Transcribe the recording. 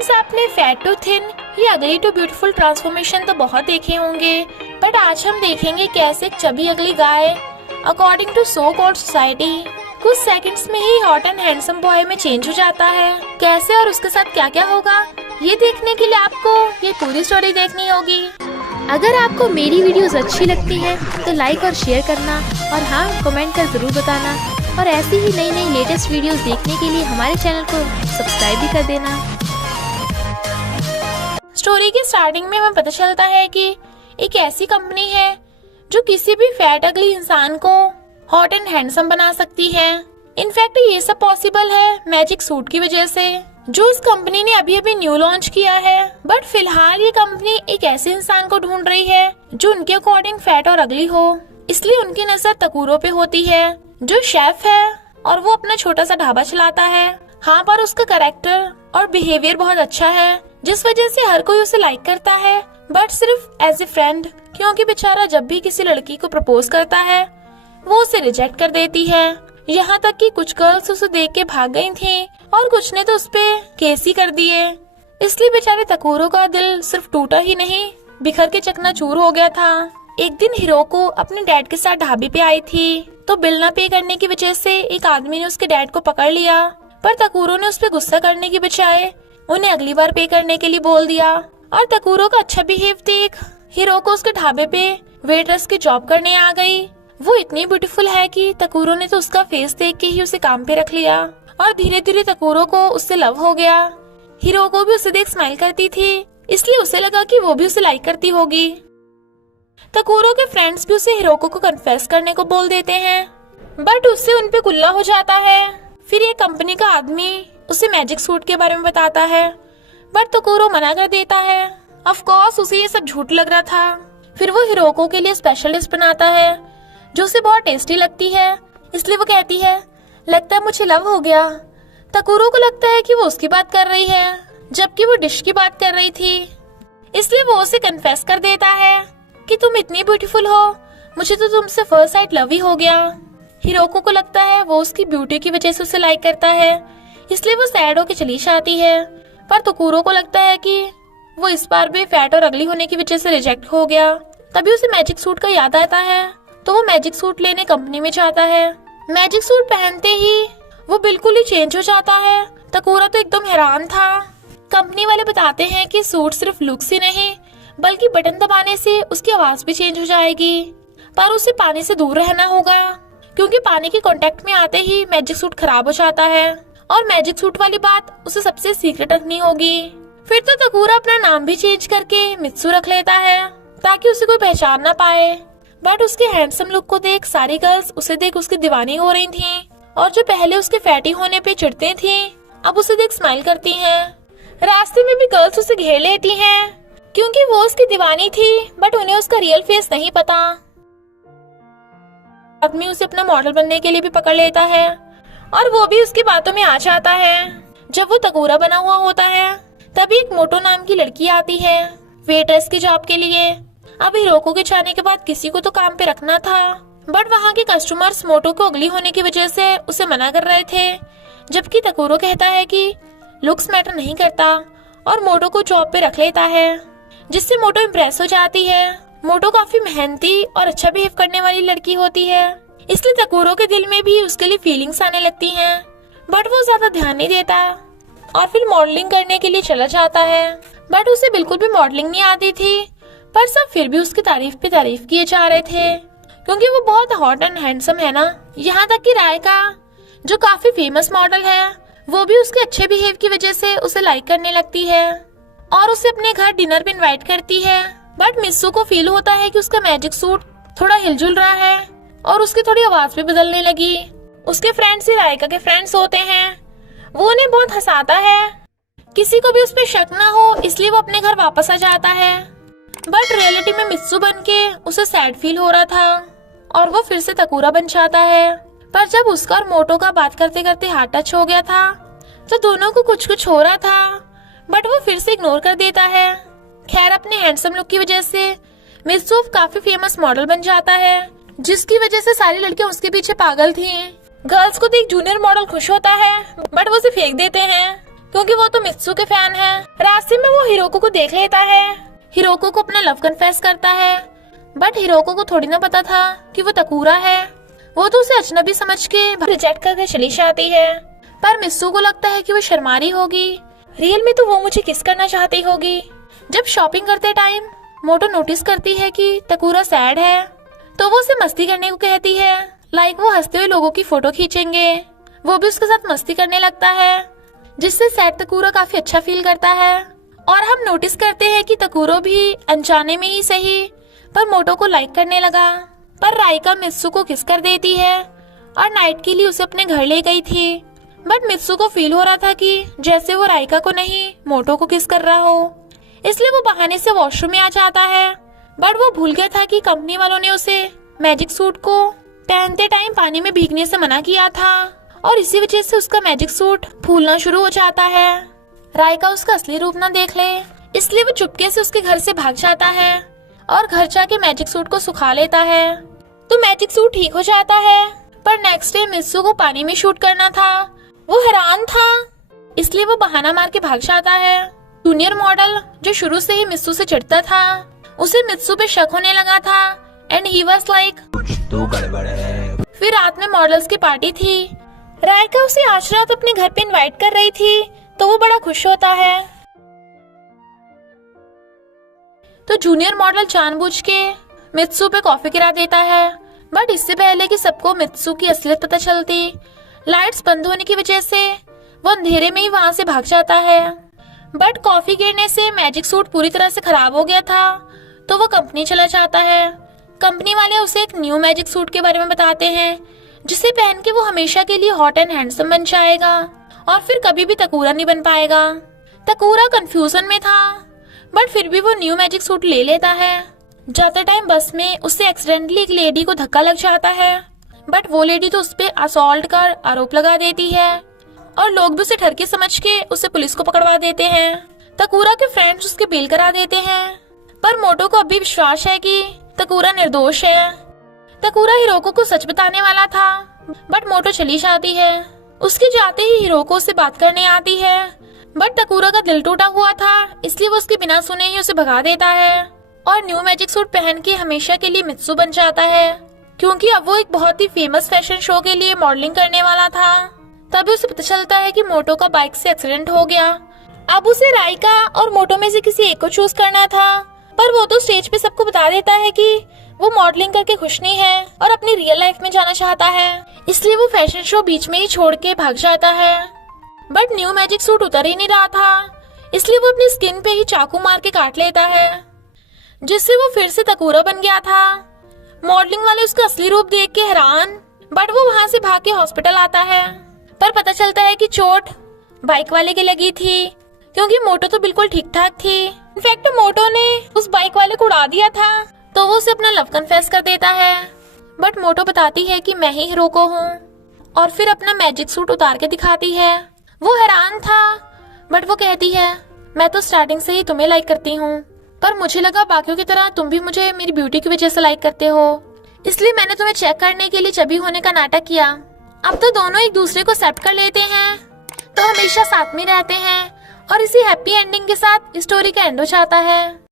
Friends, आपने fat to thin या अगली टू ब्यूटीफुल ट्रांसफॉर्मेशन तो बहुत देखे होंगे, बट आज हम देखेंगे कैसे एक chubby ugly guy according to so called society कुछ सेकंड्स में ही हॉट एंड हैंडसम बॉय में चेंज हो जाता है। कैसे और उसके साथ क्या क्या होगा, ये देखने के लिए आपको ये पूरी स्टोरी देखनी होगी। अगर आपको मेरी वीडियोस अच्छी लगती है तो लाइक और शेयर करना, और हाँ, कमेंट कर जरूर बताना, और ऐसी ही नई नई लेटेस्ट वीडियोस देखने के लिए हमारे चैनल को सब्सक्राइब भी कर देना। स्टोरी की स्टार्टिंग में हमें पता चलता है कि एक ऐसी कंपनी है जो किसी भी फैट अगली इंसान को हॉट एंड हैंडसम बना सकती है। इनफैक्ट ये सब पॉसिबल है मैजिक सूट की वजह से, जो इस कंपनी ने अभी अभी न्यू लॉन्च किया है। बट फिलहाल ये कंपनी एक ऐसे इंसान को ढूंढ रही है जो उनके अकॉर्डिंग फैट और अगली हो, इसलिए उनकी नजर तकुरो पे होती है, जो शेफ है और वो अपना छोटा सा ढाबा चलाता है। हाँ, पर उसका कैरेक्टर और बिहेवियर बहुत अच्छा है, जिस वजह से हर कोई उसे लाइक करता है, बट सिर्फ एज ए फ्रेंड, क्योंकि बेचारा जब भी किसी लड़की को प्रपोज करता है वो उसे रिजेक्ट कर देती है। यहाँ तक कि कुछ गर्ल्स उसे देख के भाग गई थी और कुछ ने तो उस पे केस ही कर दिए। इसलिए बेचारे तकुरो का दिल सिर्फ टूटा ही नहीं, बिखर के चकनाचूर हो गया था। एक दिन हिरोको अपने डैड के साथ ढाबे पे आई थी, तो बिल न पे करने की वजह से एक आदमी ने उसके डैड को पकड़ लिया, पर तकुरो ने उस पे गुस्सा करने की बजाय उन्हें अगली बार पे करने के लिए बोल दिया। और तकुरो का अच्छा बिहेव देख हिरोको उसके ढाबे पे वेटरेस की जॉब करने आ गई। वो इतनी ब्यूटीफुल है कि तकुरो ने तो उसका फेस देख के ही उसे काम पे रख लिया, और धीरे धीरे तकुरो को उससे लव हो गया। हिरोको भी उसे देख स्माइल करती थी, इसलिए उसे लगा कि वो भी उसे लाइक करती होगी। तकुरो के फ्रेंड्स भी उसे हिरोको को कन्फेस करने को बोल देते हैं, बट उससे उनपे गुल्ला हो जाता है। फिर एक कंपनी का आदमी उसे मैजिक सूट के बारे में बताता है, बट तकुरो मना कर देता है। ऑफ कोर्स उसे ये सब झूठ लग रहा था। फिर वो हिरोको के लिए स्पेशल डिश बनाता है जो उसे बहुत टेस्टी लगती है, इसलिए वो कहती है, लगता है मुझे लव हो गया। तकुरो को लगता है कि वो उसकी बात कर रही है, जबकि वो डिश की बात कर रही थी, इसलिए वो उसे कन्फेस कर देता है कि तुम इतनी ब्यूटीफुल हो, मुझे तो तुमसे फर्स्ट साइट लव ही हो गया। हिरोको को लगता है वो उसकी ब्यूटी की वजह से उसे लाइक करता है, इसलिए वो सैड होकर चली जाती है। पर तकुरो को लगता है कि वो इस बार भी फैट और अगली होने की वजह से रिजेक्ट हो गया। तभी उसे मैजिक सूट का याद आता है, तो वो मैजिक सूट लेने कंपनी में जाता है। मैजिक सूट पहनते ही वो बिल्कुल ही चेंज हो जाता है। तकुरो तो एकदम हैरान था। कंपनी वाले बताते हैं कि सूट सिर्फ लुक्स ही नहीं, बल्कि बटन दबाने से उसकी आवाज भी चेंज हो जाएगी। पर उसे पानी से दूर रहना होगा, क्योंकि पानी के कांटेक्ट में आते ही मैजिक सूट खराब हो जाता है, और मैजिक सूट वाली बात उसे सबसे सीक्रेट रखनी होगी। फिर तो तकुरो अपना नाम भी चेंज करके मित्सु रख लेता है, ताकि उसे कोई पहचान ना पाए। बट उसके हैंडसम लुक को देख सारी गर्ल्स उसे देख उसकी दीवानी हो रही थीं, और जो पहले उसके फैटी होने पे चिढ़ती थीं, अब उसे देख स्माइल करती हैं। रास्ते में भी गर्ल्स उसे घेर लेती हैं, क्योंकि वो उसकी दीवानी थी, बट उन्हें उसका रियल फेस नहीं पता। आदमी उसे अपना मॉडल बनने के लिए भी पकड़ लेता है, और वो भी उसकी बातों में आ जाता है। जब वो तकुरो बना हुआ होता है, तभी एक मोटो नाम की लड़की आती है वेटरेस की जॉब के लिए। अब हिरोको के जाने के बाद किसी को तो काम पे रखना था, बट वहाँ के कस्टमर्स मोटो को अगली होने की वजह से उसे मना कर रहे थे, जबकि तकुरो कहता है कि लुक्स मैटर नहीं करता, और मोटो को जॉब पे रख लेता है, जिससे मोटो इम्प्रेस हो जाती है। मोटो काफी मेहनती और अच्छा बिहेव करने वाली लड़की होती है, इसलिए तकुरो के दिल में भी उसके लिए फीलिंग्स आने लगती हैं, बट वो ज्यादा ध्यान नहीं देता, और फिर मॉडलिंग करने के लिए चला जाता है। बट उसे बिल्कुल भी मॉडलिंग नहीं आती थी, पर सब फिर भी उसकी तारीफ पे तारीफ किए जा रहे थे, क्योंकि वो बहुत हॉट एंड हैंडसम है ना। यहाँ तक कि रायका, जो काफी फेमस मॉडल है, वो भी उसके अच्छे बिहेव की वजह से उसे लाइक करने लगती है, और उसे अपने घर डिनर पे इनवाइट करती है। बट मित्सु को फील होता है कि उसका मैजिक सूट थोड़ा हिलजुल रहा है, और उसकी थोड़ी आवाज भी बदलने लगी। उसके फ्रेंड्स ही रायका के फ्रेंड्स होते हैं, वो उन्हें बहुत हंसाता है। किसी को भी उस पर शक ना हो, इसलिए वो अपने घर वापस आ जाता है। बट रियलिटी में मित्सु बनके उसे सैड फील हो रहा था, और वो फिर से तकुरो बन जाता है। पर जब उसका और मोटो का बात करते करते हाथ टच हो गया था, तो दोनों को कुछ कुछ हो रहा था, बट वो फिर से इग्नोर कर देता है। खैर, अपने हैंडसम लुक की वजह से मित्सु काफी फेमस मॉडल बन जाता है, जिसकी वजह से सारी लड़कियां उसके पीछे पागल थी। गर्ल्स को देख जूनियर मॉडल खुश होता है, बट वो उसे फेंक देते हैं। क्योंकि वो तो मित्सु के फैन है। रास्ते में वो हिरोको को देख लेता है, हिरोको को अपना लव कन्फेस करता है, बट हिरोको को थोड़ी ना पता था कि वो तकुरा है। वो तो उसे अजनबी समझ के रिजेक्ट करके चली जाती है, पर मित्सु को लगता है कि वो शर्मा रही होगी, रियल में तो वो मुझे किस करना चाहती होगी। जब शॉपिंग करते टाइम मोटो नोटिस करती है कि तकुरा सैड है, तो वो उसे मस्ती करने को कहती है, लाइक वो हंसते हुए लोगों की फोटो खींचेंगे। वो भी उसके साथ मस्ती करने लगता है, जिससे सैड तकुरा काफी अच्छा फील करता है। और हम नोटिस करते हैं कि तकुरो भी अनजाने में ही सही पर मोटो को लाइक करने लगा। पर राइका मित्सु को किस कर देती है और नाइट के लिए उसे अपने घर ले गई थी। बट मित्सु को फील हो रहा था कि जैसे वो राइका को नहीं मोटो को किस कर रहा हो, इसलिए वो बहाने से वॉशरूम में आ जाता है। बट वो भूल गया था कि कंपनी वालों ने उसे मैजिक सूट को पहनते टाइम पानी में भीगने से मना किया था, और इसी वजह से उसका मैजिक सूट फूलना शुरू हो जाता है। राइका उसका असली रूप ना देख ले, इसलिए वो चुपके से उसके घर से भाग जाता है और घर जाके मैजिक सूट को सुखा लेता है। तो मैजिक सूट ठीक हो जाता है, पर नेक्स्ट डे मित्सु को पानी में शूट करना था। वो हैरान था, इसलिए वो बहाना मार के भाग जाता है। जूनियर मॉडल जो शुरू से ही मित्सु से चिढ़ता था, उसे मित्सु पे शक होने लगा था एंड ही वाज लाइक कुछ तो गड़बड़ है। फिर रात में मॉडल्स की पार्टी थी। राइका उसे आज रात अपने घर पे इनवाइट कर रही थी, तो वो बड़ा खुश होता है। तो जूनियर मॉडल जानबूझ के मित्सु पे कॉफी गिरा देता है, बट इससे पहले कि सबको मित्सु की असलियत पता चलती, लाइट्स बंद होने की वजह से वो अंधेरे में ही वहां से भाग जाता है। बट कॉफी गिरने से मैजिक सूट पूरी तरह से खराब हो गया था, तो वो कंपनी चला जाता है। कंपनी वाले उसे एक न्यू मैजिक सूट के बारे में बताते हैं, जिसे पहन के वो हमेशा के लिए हॉट एंड हैंडसम बन जाएगा और फिर कभी भी तकुरा नहीं बन पाएगा। तकुरा कंफ्यूजन में था, बट फिर भी वो न्यू मैजिक सूट ले लेता है। जाते टाइम बस में उससे एक्सीडेंटली एक लेडी को धक्का लग जाता है, बट वो लेडी तो उस पे असॉल्ट का आरोप लगा देती है और लोग भी उसे ठरकी समझ के उसे पुलिस को पकड़वा देते हैं। तकुरा के फ्रेंड्स उसके बेल करा देते हैं, पर मोटो को अभी विश्वास है कि तकुरा निर्दोष है। तकुरा हिरोको को सच बताने वाला था, बट मोटो चली जाती है। उसके जाते ही हिरोको से बात करने आती है, बट तकुरा का दिल टूटा हुआ था, इसलिए वो उसके बिना सुने ही उसे भगा देता है और न्यू मैजिक सूट पहन के हमेशा के लिए मित्सु बन जाता है, क्योंकि अब वो एक बहुत ही फेमस फैशन शो के लिए मॉडलिंग करने वाला था। तभी उसे पता चलता है कि मोटो का बाइक से एक्सीडेंट हो गया। अब उसे राइका और मोटो में से किसी एक को चूज करना था, पर वो तो स्टेज पे सबको बता देता है कि वो मॉडलिंग करके खुश नहीं है और अपनी रियल लाइफ में जाना चाहता है, इसलिए वो फैशन शो बीच में ही छोड़ के भाग जाता है। बट न्यू मैजिक सूट उतर ही नहीं रहा था, इसलिए वो अपनी स्किन पे ही चाकू मार के काट लेता है, जिससे वो फिर से तकुरा बन गया था। मॉडलिंग वाले उसका असली रूप देख के हैरान, बट वो वहां से भाग के हॉस्पिटल आता है, पर पता चलता है कि चोट बाइक वाले की लगी थी, क्योंकि मोटो तो बिल्कुल ठीक ठाक थी। इनफैक्ट मोटो ने उस बाइक वाले को उड़ा दिया था, तो वो उसे अपना लव कन्फेस कर देता है। बट मोटो बताती है कि मैं ही हिरोको हूँ, और फिर अपना मैजिक सूट उतार के दिखाती है। वो हैरान था, बट वो कहती है मैं तो स्टार्टिंग से ही तुम्हें लाइक करती हूँ, पर मुझे लगा बाकियों की तरह तुम भी मुझे मेरी ब्यूटी की वजह से लाइक करते हो, इसलिए मैंने तुम्हें चेक करने के लिए चबी होने का नाटक किया। अब तो दोनों एक दूसरे को एक्सेप्ट कर लेते हैं, तो हमेशा साथ में रहते हैं, और इसी हैप्पी एंडिंग के साथ स्टोरी का एंड हो जाता है।